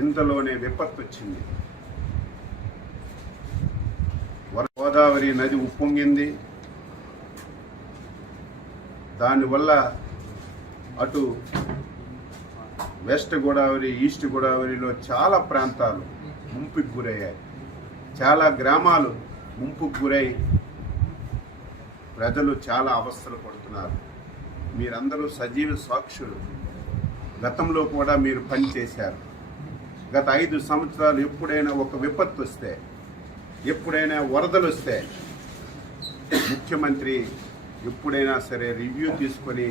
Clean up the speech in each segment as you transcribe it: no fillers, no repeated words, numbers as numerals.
ఇంతలోనే విపత్తు వచ్చింది. గోదావరి నది ఉప్పొంగింది. దానివల్ల అటు వెస్ట్ గోదావరి, ఈస్ట్ గోదావరిలో చాలా ప్రాంతాలు ముంపుకు గురయ్యాయి. చాలా గ్రామాలు ముంపుకు గురై ప్రజలు చాలా అవస్థలు పడుతున్నారు. మీరందరూ సజీవ సాక్షులు. గతంలో కూడా మీరు పనిచేశారు. గత 5 సంవత్సరాలు ఎప్పుడైనా ఒక విపత్తు వస్తే, ఎప్పుడైనా వరదలు వస్తే ముఖ్యమంత్రి ఎప్పుడైనా సరే రివ్యూ తీసుకొని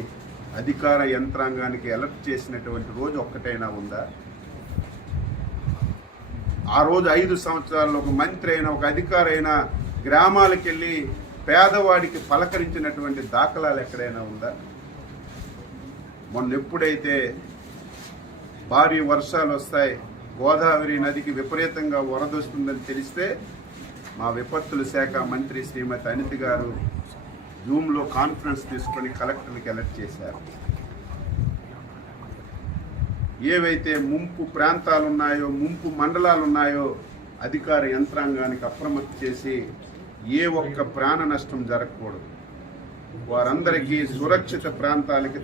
అధికార యంత్రాంగానికి అలర్ట్ చేసినటువంటి రోజు ఒక్కటైనా ఉందా? ఆ రోజు 5 సంవత్సరాల్లో ఒక మంత్రి అయినా, ఒక అధికారి అయినా గ్రామాలకు వెళ్ళి పేదవాడికి పలకరించినటువంటి దాఖలాలు ఎక్కడైనా ఉందా? మొన్న ఎప్పుడైతే భారీ వర్షాలు వస్తాయి, గోదావరి నదికి విపరీతంగా వరదొస్తుందని తెలిస్తే మా విపత్తుల శాఖ మంత్రి శ్రీమతి అనిత గారు జూమ్లో కాన్ఫరెన్స్ తీసుకొని కలెక్టర్కి అలర్ట్ చేశారు. ఏవైతే ముంపు ప్రాంతాలు ఉన్నాయో, ముంపు మండలాలు ఉన్నాయో అధికార యంత్రాంగానికి అప్రమత్తం చేసి ఏ ఒక్క ప్రాణ నష్టం జరగకూడదు, వారందరికీ సురక్షిత ప్రాంతాలకి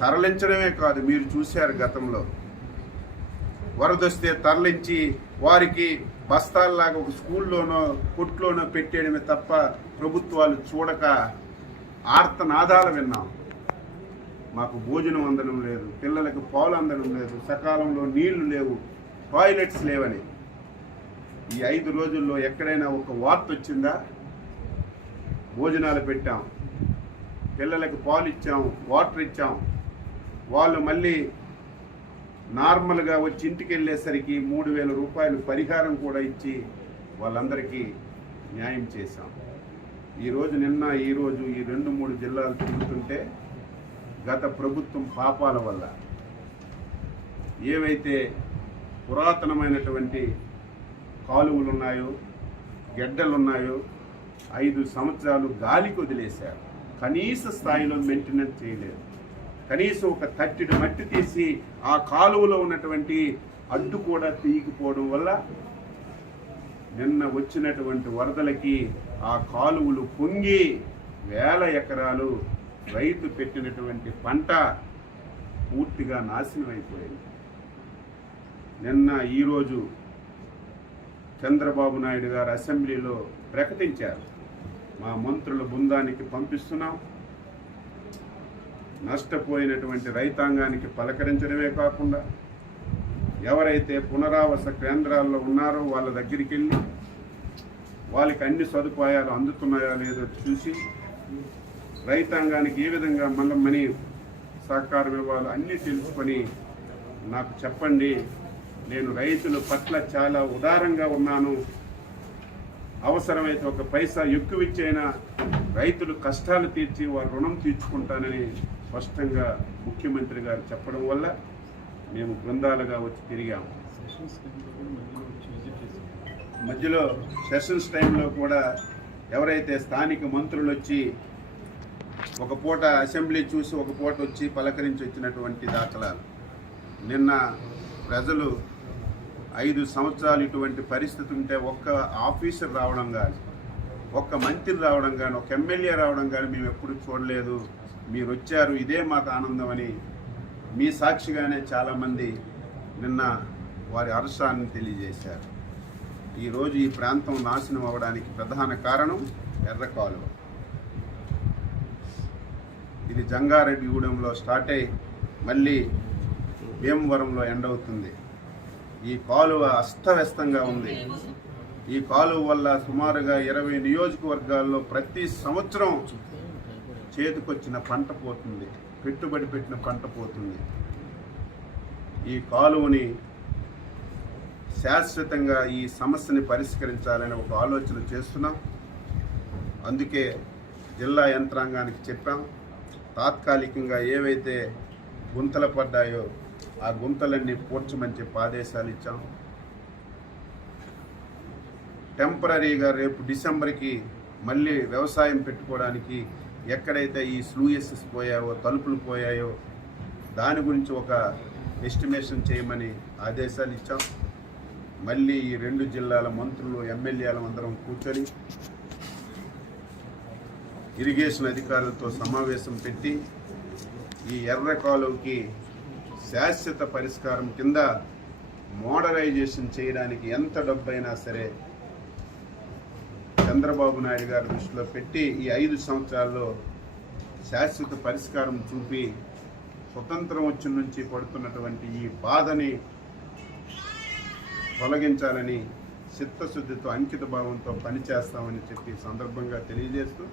తరలించడమే కాదు, మీరు చూశారు గతంలో వరదొస్తే తరలించి వారికి బస్తాల్లాగా ఒక స్కూల్లోనో కొట్లోనో పెట్టేయడమే తప్ప ప్రభుత్వాలు చూడక ఆర్తనాదాలు విన్నాం. మాకు భోజనం అందడం లేదు, పిల్లలకు పాలు అందడం లేదు, సకాలంలో నీళ్లు లేవు, టాయిలెట్స్ లేవని. ఈ 5 రోజుల్లో ఎక్కడైనా ఒక వార్త వచ్చిందా? భోజనాలు పెట్టాం, పిల్లలకు పాలు ఇచ్చాం, వాటర్ ఇచ్చాం, వాళ్ళు మళ్ళీ నార్మల్గా వచ్చి ఇంటికి వెళ్ళేసరికి 3,000 రూపాయలు పరిహారం కూడా ఇచ్చి వాళ్ళందరికీ న్యాయం చేశాం. ఈరోజు ఈ 2-3 జిల్లాలు తిరుగుతుంటే గత ప్రభుత్వం పాపాల వల్ల ఏవైతే పురాతనమైనటువంటి కాలువలు ఉన్నాయో, గెడ్డలున్నాయో 5 సంవత్సరాలు గాలికి వదిలేశారు. కనీస స్థాయిలో మెయింటెనెన్స్ చేయలేదు. కనీసం ఒక తట్టెడు మట్టి తీసి ఆ కాలువలో ఉన్నటువంటి అడ్డు కూడా తీయకపోవడం వల్ల నిన్న వచ్చినటువంటి వరదలకి ఆ కాలువలు పొంగి 1000 ఎకరాలు రైతు పెట్టినటువంటి పంట పూర్తిగా నాశనం అయిపోయింది. ఈరోజు చంద్రబాబు నాయుడు గారు అసెంబ్లీలో ప్రకటించారు, మా మంత్రుల బృందానికి పంపిస్తున్నాం, నష్టపోయినటువంటి రైతాంగానికి పలకరించడమే కాకుండా ఎవరైతే పునరావాస కేంద్రాల్లో ఉన్నారో వాళ్ళ దగ్గరికి వెళ్ళి వాళ్ళకి అన్ని సదుపాయాలు అందుతున్నాయో లేదో చూసి రైతాంగానికి ఏ విధంగా మనీ సహకారం ఇవ్వాలో అన్నీ తెలుసుకొని నాకు చెప్పండి, నేను రైతుల పట్ల చాలా ఉదారంగా ఉన్నాను, అవసరమైతే ఒక పైసా ఎక్కువ ఇచ్చైనా రైతులు కష్టాలు తీర్చి వారి రుణం తీర్చుకుంటానని స్పష్టంగా ముఖ్యమంత్రి గారు చెప్పడం వల్ల మేము బృందాలుగా వచ్చి తిరిగాము. మధ్యలో సెషన్స్ టైంలో కూడా ఎవరైతే స్థానిక మంత్రులు వచ్చి ఒక పూట అసెంబ్లీ చూసి ఒక పూట వచ్చి పలకరించి వచ్చినటువంటి దాఖలాలు. నిన్న ప్రజలు 5 సంవత్సరాలు ఇటువంటి పరిస్థితి ఉంటే ఒక్క ఆఫీసర్ రావడం కానీ, ఒక్క మంత్రి రావడం కానీ, ఒక ఎమ్మెల్యే రావడం కానీ మేము ఎప్పుడు చూడలేదు. మీరు వచ్చారు, ఇదే మాకు ఆనందం అని మీ సాక్షిగానే చాలామంది నిన్న వారి హర్షాన్ని తెలియజేశారు. ఈరోజు ఈ ప్రాంతం నాశనం అవ్వడానికి ప్రధాన కారణం ఎర్ర కాలువ. ఇది జంగారెడ్డిగూడెంలో స్టార్ట్ అయ్యి మళ్ళీ భీమవరంలో ఎండ్ అవుతుంది. ఈ కాలువ అస్తవ్యస్తంగా ఉంది. ఈ కాలువ వల్ల సుమారుగా 20 నియోజకవర్గాల్లో ప్రతి సంవత్సరం చేతికొచ్చిన పంట పోతుంది, పెట్టుబడి పెట్టిన పంట పోతుంది. ఈ కాలువని శాశ్వతంగా ఈ సమస్యని పరిష్కరించాలని ఒక ఆలోచన చేస్తున్నాం. అందుకే జిల్లా యంత్రాంగానికి చెప్పాం, తాత్కాలికంగా ఏవైతే గుంతలు పడ్డాయో ఆ గుంతలన్నీ పూడ్చమని చెప్పి ఆదేశాలు ఇచ్చాం. టెంపరీగా రేపు డిసెంబర్కి మళ్ళీ వ్యవసాయం పెట్టుకోవడానికి ఎక్కడైతే ఈ స్లూయసెస్ పోయాయో, తలుపులు పోయాయో దాని గురించి ఒక ఎస్టిమేషన్ చేయమని ఆదేశాలు ఇచ్చాం. మళ్ళీ ఈ 2 జిల్లాల మంత్రులు ఎమ్మెల్యేలు అందరం కూర్చొని ఇరిగేషన్ అధికారులతో సమావేశం పెట్టి ఈ ఎర్ర కాలువకి శాశ్వత పరిష్కారం కింద మోడరైజేషన్ చేయడానికి ఎంత డబ్బైనా సరే చంద్రబాబు నాయుడు గారి దృష్టిలో పెట్టి ఈ 5 సంవత్సరాల్లో శాశ్వత పరిష్కారం చూపి స్వతంత్రం వచ్చిన నుంచి పడుతున్నటువంటి ఈ బాధని తొలగించాలని చిత్తశుద్ధితో అంకిత భావంతో పనిచేస్తామని చెప్పి సందర్భంగా తెలియజేస్తూ